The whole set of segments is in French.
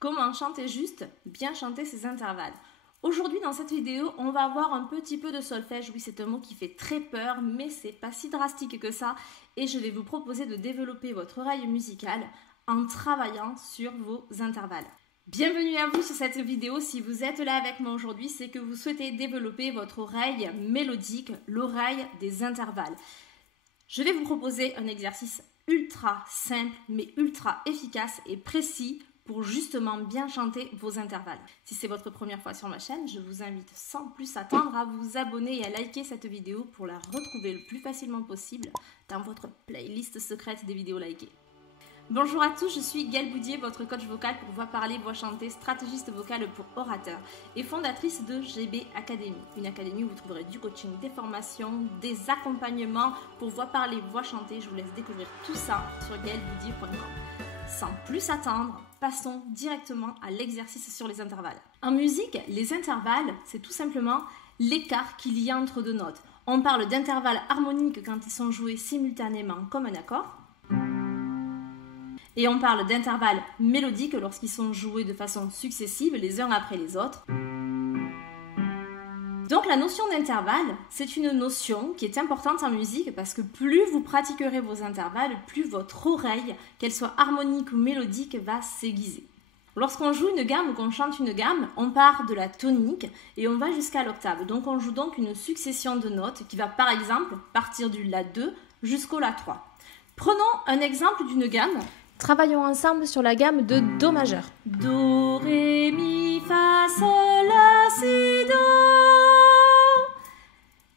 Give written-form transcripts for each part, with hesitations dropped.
Comment chanter juste, bien chanter ses intervalles. Aujourd'hui dans cette vidéo, on va voir un petit peu de solfège. Oui, c'est un mot qui fait très peur, mais c'est pas si drastique que ça. Et je vais vous proposer de développer votre oreille musicale en travaillant sur vos intervalles. Bienvenue à vous sur cette vidéo. Si vous êtes là avec moi aujourd'hui, c'est que vous souhaitez développer votre oreille mélodique, l'oreille des intervalles. Je vais vous proposer un exercice ultra simple, mais ultra efficace et précis pour justement bien chanter vos intervalles. Si c'est votre première fois sur ma chaîne, je vous invite sans plus attendre à vous abonner et à liker cette vidéo pour la retrouver le plus facilement possible dans votre playlist secrète des vidéos likées. Bonjour à tous, je suis Gaëlle Boudier, votre coach vocal pour voix parler, voix chantée, stratégiste vocale pour orateur et fondatrice de GB Academy. Une académie où vous trouverez du coaching, des formations, des accompagnements pour voix parler, voix chantée. Je vous laisse découvrir tout ça sur gaelleboudier.com. Sans plus attendre, passons directement à l'exercice sur les intervalles. En musique, les intervalles, c'est tout simplement l'écart qu'il y a entre deux notes. On parle d'intervalles harmoniques quand ils sont joués simultanément comme un accord. Et on parle d'intervalles mélodiques lorsqu'ils sont joués de façon successive les uns après les autres. Donc la notion d'intervalle, c'est une notion qui est importante en musique parce que plus vous pratiquerez vos intervalles, plus votre oreille, qu'elle soit harmonique ou mélodique, va s'aiguiser. Lorsqu'on joue une gamme ou qu'on chante une gamme, on part de la tonique et on va jusqu'à l'octave. Donc on joue donc une succession de notes qui va par exemple partir du La2 jusqu'au La3. Prenons un exemple d'une gamme. Travaillons ensemble sur la gamme de Do majeur. Do, Ré, Mi, Fa, Sol, La, Si, Do.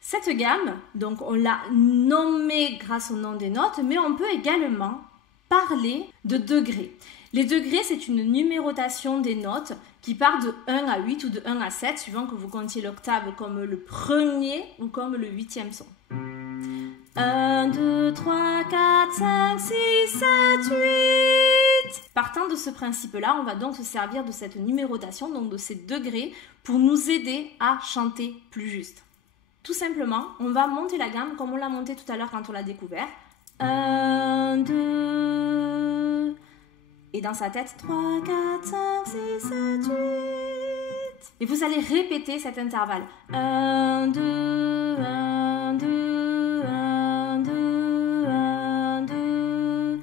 Cette gamme, donc on l'a nommée grâce au nom des notes, mais on peut également parler de degrés. Les degrés, c'est une numérotation des notes qui part de 1 à 8 ou de 1 à 7, suivant que vous comptiez l'octave comme le premier ou comme le huitième son. 1, 2, 3, 4, 5, 6, 7, 8. Partant de ce principe-là, on va donc se servir de cette numérotation, donc de ces degrés, pour nous aider à chanter plus juste. Tout simplement, on va monter la gamme comme on l'a montée tout à l'heure quand on l'a découvert. 1, 2. Et dans sa tête, 3, 4, 5, 6, 7, 8. Et vous allez répéter cet intervalle. 1, 2, 1, 2, 1, 2, 1, 2.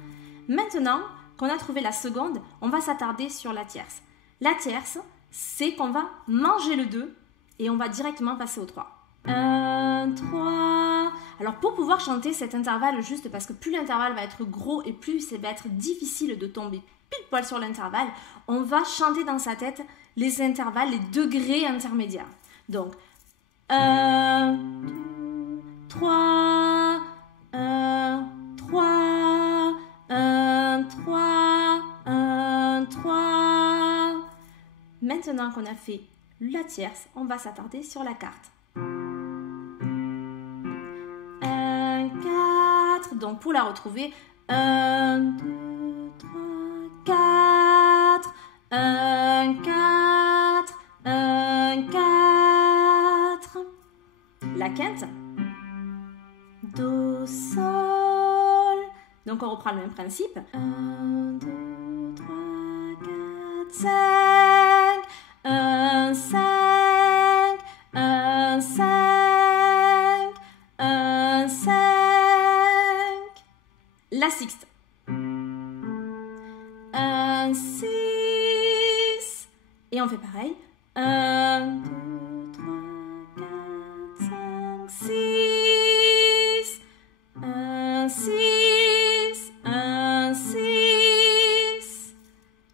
Maintenant qu'on a trouvé la seconde, on va s'attarder sur la tierce. La tierce, c'est qu'on va manger le 2 et on va directement passer au 3. 1, 3. Alors pour pouvoir chanter cet intervalle juste, parce que plus l'intervalle va être gros et plus ça va être difficile de tomber pile poil sur l'intervalle, on va chanter dans sa tête les intervalles, les degrés intermédiaires. Donc 1, 2, 3, 1, 3, 1, 3, 1, 3. Maintenant qu'on a fait la tierce, on va s'attarder sur la carte. 1, 4. Donc pour la retrouver, 1, 2, 3, 4. 1, 4. 1, 4. La quinte. Do, Sol. Donc on reprend le même principe. 1, 2, 3, 4, 5. 1, 5. 1, 5. 1, 5. La sixte. 1, 6. Et on fait pareil. 1, 2, 3, 4, 5, 6. 1, 6. 1, 6.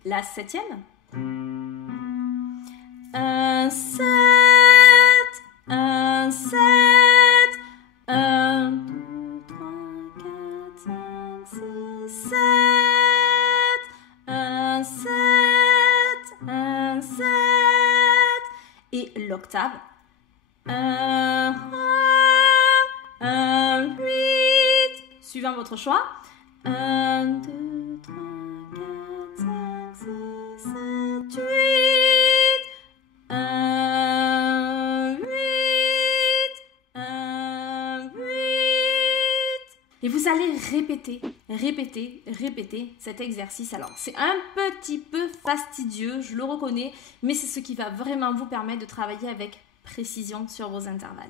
La septième. 1, 7. 1, 7. 1, 2, 3, 4, 5, 6, 7. 1, 7. 1, 7. Et l'octave. 1, 1, 8. Suivant votre choix. 1, 2, 3, 4, 5, 6, 7, 8. 1, 8. 1, 8. Et vous allez répéter cet exercice. Alors, c'est un petit peu fastidieux, je le reconnais, mais c'est ce qui va vraiment vous permettre de travailler avec précision sur vos intervalles.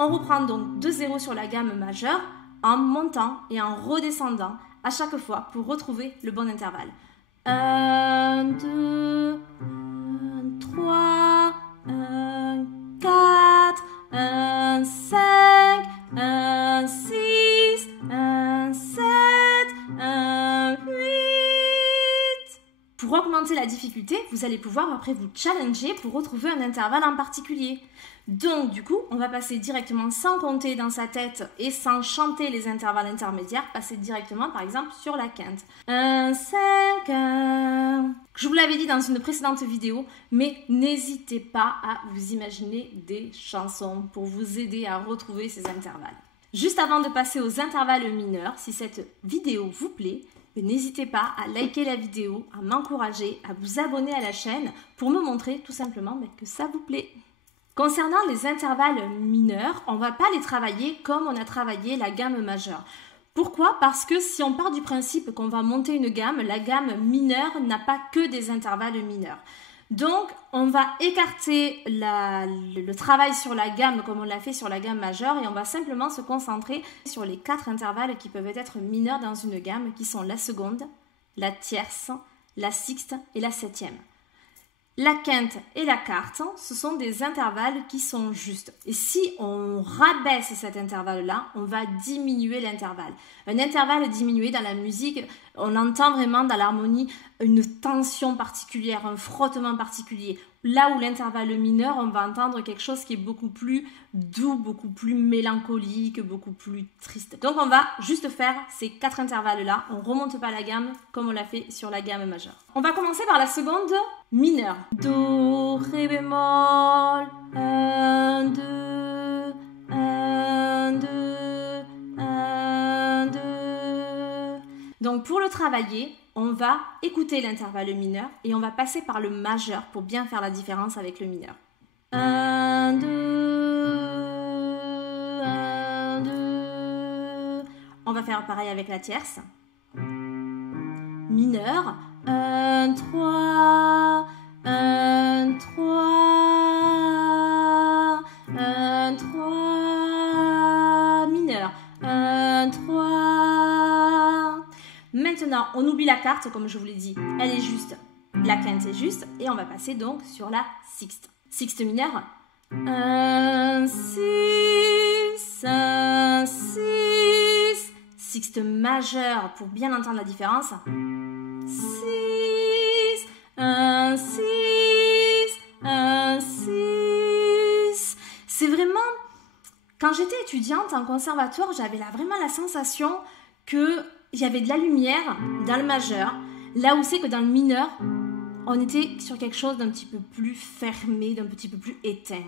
On reprend donc de 0 sur la gamme majeure en montant et en redescendant à chaque fois pour retrouver le bon intervalle. 1, 2, 3, 1, 4, 1, 5, 1, 6, 1, 7, 1, 8. Pour augmenter la difficulté, vous allez pouvoir après vous challenger pour retrouver un intervalle en particulier. Donc du coup, on va passer directement sans compter dans sa tête et sans chanter les intervalles intermédiaires, passer directement par exemple sur la quinte. 1, 5, 1. Je vous l'avais dit dans une précédente vidéo, mais n'hésitez pas à vous imaginer des chansons pour vous aider à retrouver ces intervalles. Juste avant de passer aux intervalles mineurs, si cette vidéo vous plaît, n'hésitez pas à liker la vidéo, à m'encourager, à vous abonner à la chaîne pour me montrer tout simplement que ça vous plaît. Concernant les intervalles mineurs, on ne va pas les travailler comme on a travaillé la gamme majeure. Pourquoi? Parce que si on part du principe qu'on va monter une gamme, la gamme mineure n'a pas que des intervalles mineurs. Donc, on va écarter le travail sur la gamme comme on l'a fait sur la gamme majeure et on va simplement se concentrer sur les 4 intervalles qui peuvent être mineurs dans une gamme qui sont la seconde, la tierce, la sixte et la septième. La quinte et la quarte, ce sont des intervalles qui sont justes. Et si on rabaisse cet intervalle-là, on va diminuer l'intervalle. Un intervalle diminué dans la musique, on entend vraiment dans l'harmonie une tension particulière, un frottement particulier. Là où l'intervalle mineur, on va entendre quelque chose qui est beaucoup plus doux, beaucoup plus mélancolique, beaucoup plus triste. Donc on va juste faire ces 4 intervalles-là. On ne remonte pas la gamme comme on l'a fait sur la gamme majeure. On va commencer par la seconde mineure. Do, ré bémol, 1, 2, 1, 2, 1, 2. Donc pour le travailler, on va écouter l'intervalle mineur et on va passer par le majeur pour bien faire la différence avec le mineur. 1, 2, 1, 2. On va faire pareil avec la tierce. Mineur. 1, 3, 1, 3, 1, 3, mineur. 1, 3. Maintenant, on oublie la quarte, comme je vous l'ai dit, elle est juste. La quinte est juste et on va passer donc sur la sixte. Sixte mineure. 1, 6, 1, 6. Sixte majeure pour bien entendre la différence. 6, 1, 6, 1, 6. C'est vraiment... Quand j'étais étudiante en conservatoire, j'avais vraiment la sensation qu'il y avait de la lumière dans le majeur, là où c'est que dans le mineur, on était sur quelque chose d'un petit peu plus fermé, d'un petit peu plus éteint.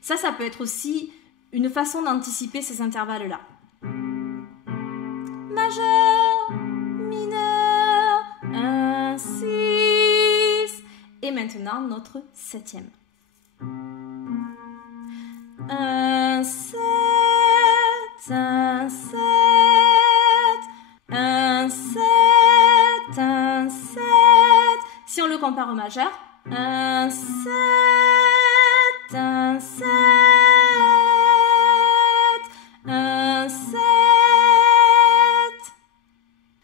Ça peut être aussi une façon d'anticiper ces intervalles-là. Majeur, mineur, 1, 6. Et maintenant, notre septième. 1, 7, 1, 7. 1, 7, 1, 7. Si on le compare au majeur, 1, 7, 1, 7, 1, 7.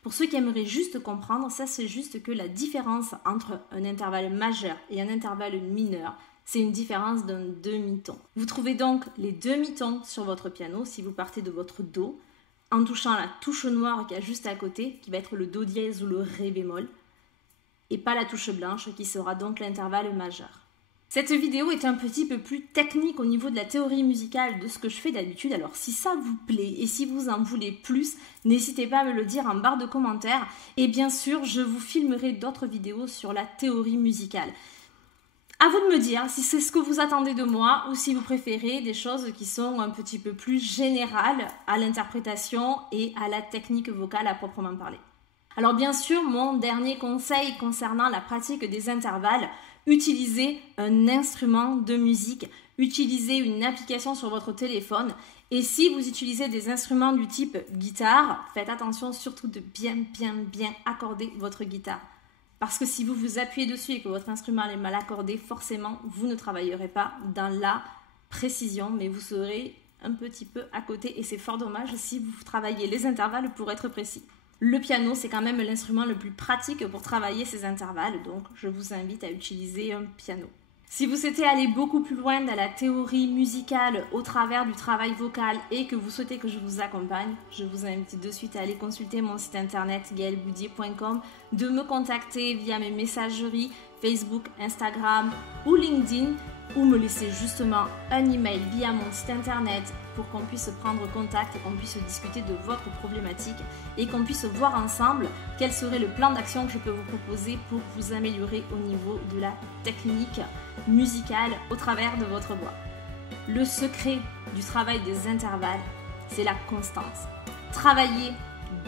Pour ceux qui aimeraient juste comprendre, ça c'est juste que la différence entre un intervalle majeur et un intervalle mineur, c'est une différence d'un demi-ton. Vous trouvez donc les demi-tons sur votre piano si vous partez de votre Do, en touchant la touche noire qui est juste à côté, qui va être le Do dièse ou le Ré bémol, et pas la touche blanche qui sera donc l'intervalle majeur. Cette vidéo est un petit peu plus technique au niveau de la théorie musicale de ce que je fais d'habitude, alors si ça vous plaît et si vous en voulez plus, n'hésitez pas à me le dire en barre de commentaires, et bien sûr je vous filmerai d'autres vidéos sur la théorie musicale. À vous de me dire si c'est ce que vous attendez de moi ou si vous préférez des choses qui sont un petit peu plus générales à l'interprétation et à la technique vocale à proprement parler. Alors bien sûr, mon dernier conseil concernant la pratique des intervalles, utilisez un instrument de musique, utilisez une application sur votre téléphone Et si vous utilisez des instruments du type guitare, faites attention surtout de bien accorder votre guitare. Parce que si vous vous appuyez dessus et que votre instrument est mal accordé, forcément, vous ne travaillerez pas dans la précision, mais vous serez un petit peu à côté et c'est fort dommage si vous travaillez les intervalles pour être précis. Le piano, c'est quand même l'instrument le plus pratique pour travailler ces intervalles, donc je vous invite à utiliser un piano. Si vous souhaitez aller beaucoup plus loin dans la théorie musicale au travers du travail vocal et que vous souhaitez que je vous accompagne, je vous invite de suite à aller consulter mon site internet gaelboudier.com, de me contacter via mes messageries Facebook, Instagram ou LinkedIn, ou me laisser justement un email via mon site internet pour qu'on puisse prendre contact et qu'on puisse discuter de votre problématique et qu'on puisse voir ensemble quel serait le plan d'action que je peux vous proposer pour vous améliorer au niveau de la technique musicale au travers de votre voix. Le secret du travail des intervalles, c'est la constance. Travaillez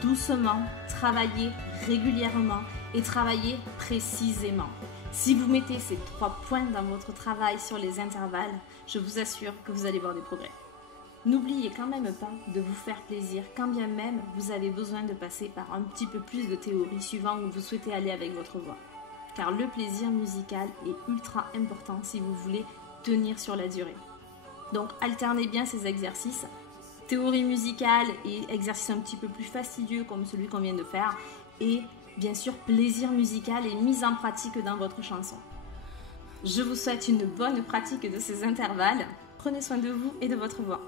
doucement, travaillez régulièrement et travaillez précisément. Si vous mettez ces 3 points dans votre travail sur les intervalles, je vous assure que vous allez voir des progrès. N'oubliez quand même pas de vous faire plaisir, quand bien même vous avez besoin de passer par un petit peu plus de théorie suivant où vous souhaitez aller avec votre voix. Car le plaisir musical est ultra important si vous voulez tenir sur la durée. Donc alternez bien ces exercices, théorie musicale et exercices un petit peu plus fastidieux comme celui qu'on vient de faire, et bien sûr plaisir musical et mise en pratique dans votre chanson. Je vous souhaite une bonne pratique de ces intervalles. Prenez soin de vous et de votre voix.